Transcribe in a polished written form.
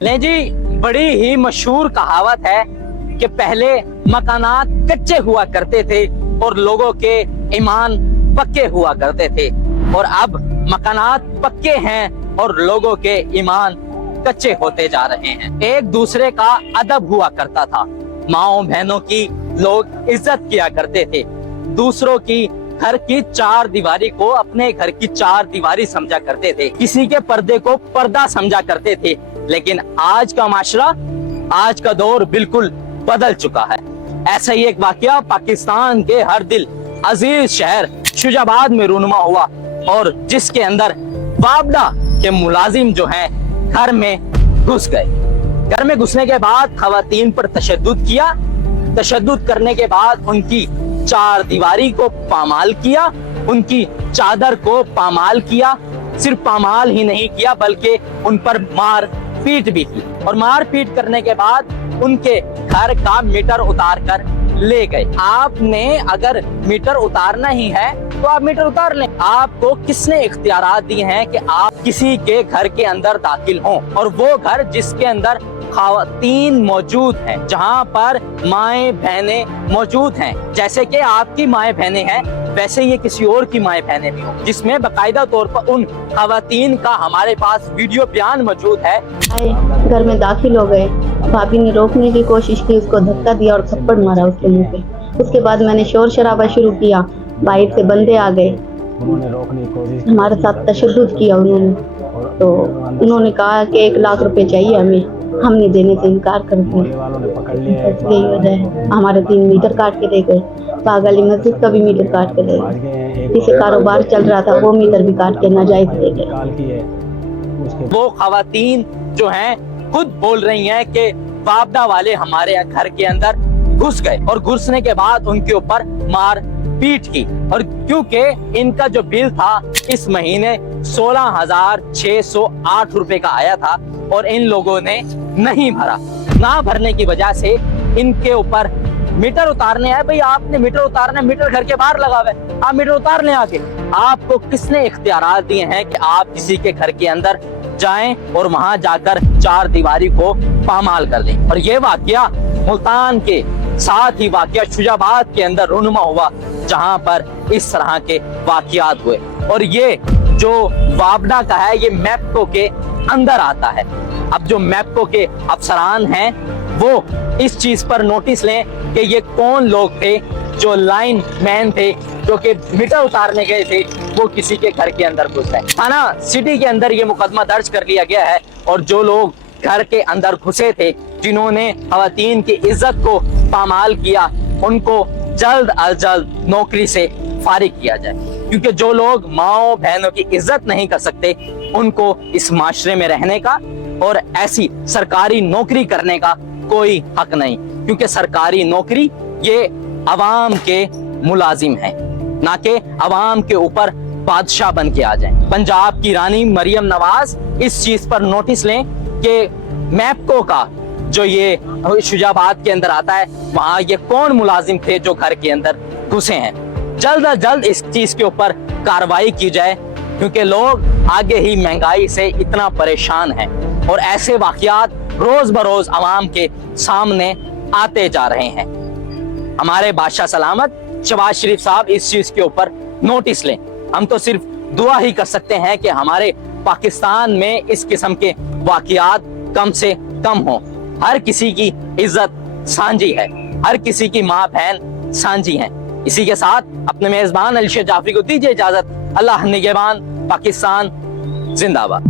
ले जी, बड़ी ही मशहूर कहावत है कि पहले मकानात कच्चे हुआ करते थे और लोगों के ईमान पक्के हुआ करते थे, और अब मकानात पक्के हैं और लोगों के ईमान कच्चे होते जा रहे हैं। एक दूसरे का अदब हुआ करता था, माओ बहनों की लोग इज्जत किया करते थे, दूसरों की घर की चार दीवारी को अपने घर की चार दीवारी समझा करते थे, किसी के पर्दे को पर्दा समझा करते थे। लेकिन आज का माशरा, आज का दौर बिल्कुल बदल चुका है। ऐसा ही एक वाकया पाकिस्तान के हर दिल अजीज शहर शुजाबाद में रूनुमा हुआ, और जिसके अंदर वापडा के मुलाजिम जो हैं घर में घुस गए। घर में घुसने के बाद खवातीन पर तशद्दुद किया, तशद्दुद करने के बाद उनकी चार दीवारी को पामाल किया, उनकी चादर को पामाल किया। सिर्फ पामाल ही नहीं किया बल्कि उन पर मार पीट भी की, और मार पीट करने के बाद उनके घर का मीटर उतार कर ले गए। आपने अगर मीटर उतारना ही है तो आप मीटर उतार लें। आपको किसने इख्तियारात दिए हैं कि आप किसी के घर के अंदर दाखिल हों, और वो घर जिसके अंदर खवातीन मौजूद हैं, जहां पर माएँ बहनें मौजूद हैं। जैसे कि आपकी माएँ बहनें हैं, वैसे ये किसी और की माएँ बहनें भी हों, जिसमें बाकायदा तौर पर उन खवातीन का हमारे पास वीडियो बयान मौजूद है। घर में दाखिल हो गए, भाभी ने रोकने की कोशिश की, उसको धक्का दिया और थप्पड़ मारा उसके मुंह पे। उसके बाद मैंने शोर शराबा शुरू किया, बाहर से बंदे आ गए, रोकने की कोशिश, हमारे साथ तशद्दुद किया उन्होंने। तो उन्होंने कहा कि 1 लाख रुपए चाहिए हमें, हमने देने से इनकार कर दिया। यही वजह है, हमारे 3 मीटर काट के दे गए, बागली मस्जिद का भी मीटर काट के दे गए, जिसे कारोबार चल रहा था वो मीटर भी काट के नाजायज दे गए। वो खवातीन जो हैं खुद बोल रही हैं कि वापडा वाले हमारे घर के अंदर घुस गए, और घुसने के बाद उनके ऊपर मार पीट की। और क्योंकि इनका जो बिल था इस महीने 16,608 रुपए का आया था, और इन लोगों ने नहीं भरा। ना भरने की वजह से इनके ऊपर मीटर उतारने आए। भाई आपने मीटर उतारना, मीटर घर के बाहर लगा हुआ है, आप मीटर उतार लें आके। आपको किसने इख्तियारात दिए हैं कि आप किसी के घर के अंदर जाएं और वहां जाकर चार दीवारी को पामाल कर दें? और ये वाकया मुल्तान के साथ ही वाकया शुजाबाद के अंदर रूनुमा हुआ, जहां पर इस तरह के वाकयात हुए। और ये जो वापडा का है, ये मैप्को के अंदर आता है। अब जो मैप्को के अफसरान हैं वो इस चीज पर नोटिस लें कि ये कौन लोग थे जो लाइन मैन थे, जो कि मीटर उतारने गए थे, वो किसी के घर के अंदर घुस गए। थाना सिटी के अंदर ये मुकदमा दर्ज कर लिया गया है, और जो लोग घर के अंदर घुसे थे, जिन्होंने खवातीन की इज्जत को पामाल किया, उनको जल्द अज जल्द नौकरी से फारिग किया जाए। क्योंकि जो लोग माओ बहनों की इज्जत नहीं कर सकते, उनको इस माशरे में रहने का और ऐसी सरकारी नौकरी करने का कोई हक नहीं। क्योंकि सरकारी नौकरी ये अवाम के मुलाजिम हैं, ना कि अवाम के ऊपर बादशाह बन के आ जाएं। पंजाब की रानी मरियम नवाज इस चीज पर नोटिस लें कि मैप्को का जो ये शुजाबाद के अंदर आता है, वहां ये कौन मुलाजिम थे जो घर के अंदर घुसे हैं। जल्द अज जल्द इस चीज के ऊपर कार्रवाई की जाए, क्योंकि लोग आगे ही महंगाई से इतना परेशान हैं, और ऐसे वाकयात रोज बरोज अवाम के सामने आते जा रहे हैं। हमारे बादशाह सलामत शहबाज शरीफ साहब इस चीज के ऊपर नोटिस लें। हम तो सिर्फ दुआ ही कर सकते हैं कि हमारे पाकिस्तान में इस किस्म के वाकयात कम से कम हो। हर किसी की इज्जत सांझी है, हर किसी की माँ बहन सांझी है। इसी के साथ अपने मेजबान अली शेर जाफरी को दीजिए इजाजत। अल्लाह निगहबान, पाकिस्तान जिंदाबाद।